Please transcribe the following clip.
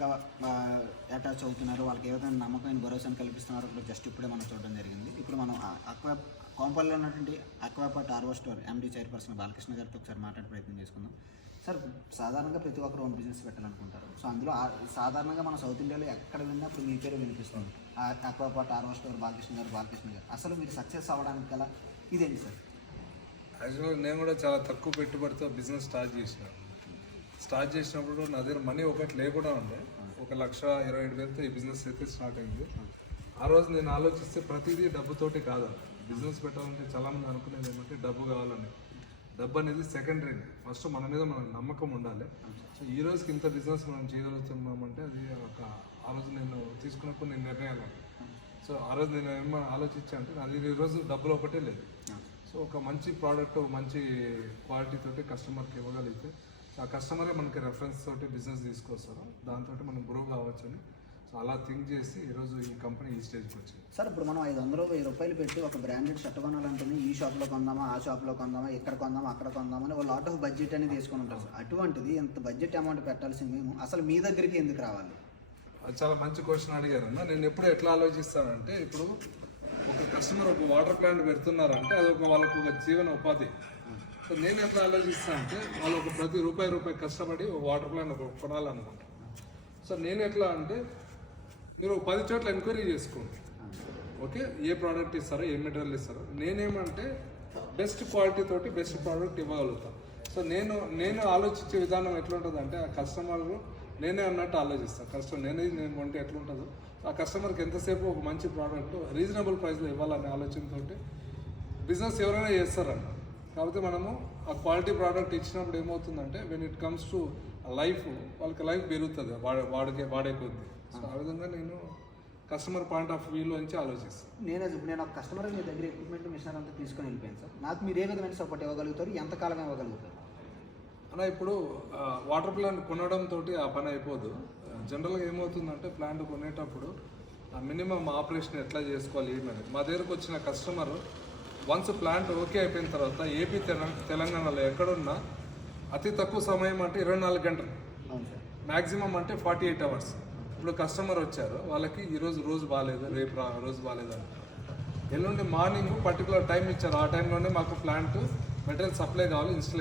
విధంగా అటాచ్ అవుతున్నారు, వాళ్ళకి ఏ విధంగా నమ్మకమైన భరోసాను కల్పిస్తున్నారో ఇప్పుడు జస్ట్ ఇప్పుడే మనం చూడడం జరిగింది. ఇప్పుడు మనం అక్వా కోంపల్లిలో ఉన్నటువంటి అక్వాపార్ట్ ఆర్వో స్టోర్ ఎండి చైర్పర్సన్ బాలకృష్ణ గారితో ఒకసారి మాట్లాడే ప్రయత్నం చేసుకుందాం. సార్, సాధారణంగా ప్రతి ఒక్కరు ఓన్ బిజినెస్ పెట్టాలనుకుంటారు. సో అందులో సాధారణంగా మన సౌత్ ఇండియాలో ఎక్కడ విన్నా ఇప్పుడు మీ పేరు వినిపిస్తుంది, అక్వాపార్ట్ ఆర్వో స్టోర్ బాలకృష్ణ గారు. అసలు మీరు సక్సెస్ అవ్వడానికి గల ఇదేంటి సార్? యాక్చువల్గా నేను కూడా చాలా తక్కువ పెట్టుబడితో బిజినెస్ స్టార్ట్ చేసినప్పుడు నా దగ్గర మనీ ఒకటి లేకుండా ఉండే. 1,27,000తో ఈ బిజినెస్ అయితే స్టార్ట్ అయింది. ఆ రోజు నేను ఆలోచిస్తే ప్రతిదీ డబ్బుతోటి కాదు. బిజినెస్ పెట్టాలంటే చాలామంది అనుకునేది ఏమంటే డబ్బు కావాలని. డబ్బు అనేది సెకండరీ, ఫస్ట్ మన మీద మన నమ్మకం ఉండాలి. సో ఈ రోజుకి ఇంత బిజినెస్ మనం చేయగలుగుతున్నామంటే అది ఆ రోజు నేను తీసుకున్న కొన్ని నిర్ణయాలు. సో ఆ రోజు నేను ఏమో ఆలోచించా అంటే అది ఈరోజు డబ్బులు ఒకటే లేదు. సో ఒక మంచి ప్రోడక్ట్, మంచి క్వాలిటీ తోటి కస్టమర్కి ఇవ్వగలిగితే ఆ కస్టమరే మనకి రెఫరెన్స్ తోటి బిజినెస్ తీసుకొస్తారు, దాంతో మనం గ్రో కావచ్చు అని. సో అలా థింక్ చేసి ఈరోజు ఈ కంపెనీ ఈ స్టేజ్కి వచ్చింది. సార్, ఇప్పుడు మనం 500-1000 రూపాయలు పెట్టి ఒక బ్రాండెడ్ షర్ట్ కొనాలంటేనే ఈ షాప్లో కొందామా, ఆ షాప్లో కొందామా, ఇక్కడ కొందామా, అక్కడ కొందామా అని ఒక లాట్ ఆఫ్ బడ్జెట్ అనేది తీసుకొని ఉంటారు సార్. అటువంటిది ఇంత బడ్జెట్ అమౌంట్ పెట్టాల్సింది మేము అసలు మీ దగ్గరికి ఎందుకు రావాలి? చాలా మంచి క్వశ్చన్ అడిగారన్న. నేను ఎప్పుడు ఎట్లా ఆలోచిస్తానంటే, ఇప్పుడు ఒక కస్టమర్ ఒక వాటర్ ప్లాంట్ పెడుతున్నారంటే అది వాళ్ళకు ఒక జీవన ఉపాధి. సో నేను ఎట్లా ఆలోచిస్తానంటే, వాళ్ళు ఒక ప్రతి రూపాయి కష్టపడి ఒక వాటర్ ప్లాంట్ కొనాలనుకుంటాను. సో నేను ఎట్లా అంటే, మీరు 10 చోట్ల ఎంక్వైరీ చేసుకోండి. ఓకే, ఏ ప్రోడక్ట్ ఇస్తారో, ఏ మెటీరియల్ ఇస్తారో. నేనేమంటే బెస్ట్ క్వాలిటీ తోటి బెస్ట్ ప్రోడక్ట్ ఇవ్వగలుగుతాను. సో నేను ఆలోచించే విధానం ఎట్లుంటుందంటే, ఆ కస్టమర్ నేనే అన్నట్టు ఆలోచిస్తాను. కస్టమర్ నేను కొంటే ఎట్లుంటుందో ఆ కస్టమర్కి ఎంతసేపు ఒక మంచి ప్రోడక్ట్ రీజనబుల్ ప్రైస్లో ఇవ్వాలనే ఆలోచనతో బిజినెస్ ఎవరైనా చేస్తారన్న. కాకపోతే మనము ఆ క్వాలిటీ ప్రోడక్ట్ ఇచ్చినప్పుడు ఏమవుతుందంటే, when it comes to life, వాళ్ళకి లైఫ్ పెరుగుతుంది వాడే కొద్ది. సో ఆ విధంగా నేను కస్టమర్ పాయింట్ ఆఫ్ వ్యూలో నుంచి ఆలోచిస్తాను. నేను ఒక కస్టమర్ మీ దగ్గర ఎక్విప్మెంట్ మిషన్ అంతా తీసుకొని వెళ్ళిపోయాను సార్. నాకు మీరు ఏ విధమైన సపోర్ట్ ఇవ్వగలుగుతారు, ఎంతకాలం ఇవ్వగలుగుతారు అలా? ఇప్పుడు వాటర్ ప్లాంట్ కొనడంతో ఆ పని అయిపోదు. జనరల్గా ఏమవుతుందంటే, ప్లాంట్ కొనేటప్పుడు మినిమం ఆపరేషన్ ఎట్లా చేసుకోవాలి ఏమని మా దగ్గరకు వచ్చిన కస్టమర్ వన్స్ ప్లాంట్ ఓకే అయిపోయిన తర్వాత ఏపీ తెలంగాణలో ఎక్కడున్నా అతి తక్కువ సమయం అంటే 24 గంటలు, మ్యాక్సిమం అంటే 48 అవర్స్. ఇప్పుడు కస్టమర్ వచ్చారు, వాళ్ళకి రోజు బాగాలేదు, రేపు రోజు బాగాలేదు అని ఎల్లుండి మార్నింగ్ పర్టికులర్ టైం ఇచ్చారు. ఆ టైంలోనే మాకు ప్లాంట్ మెటీరియల్ సప్లై కావాలి, ఇన్స్టాల్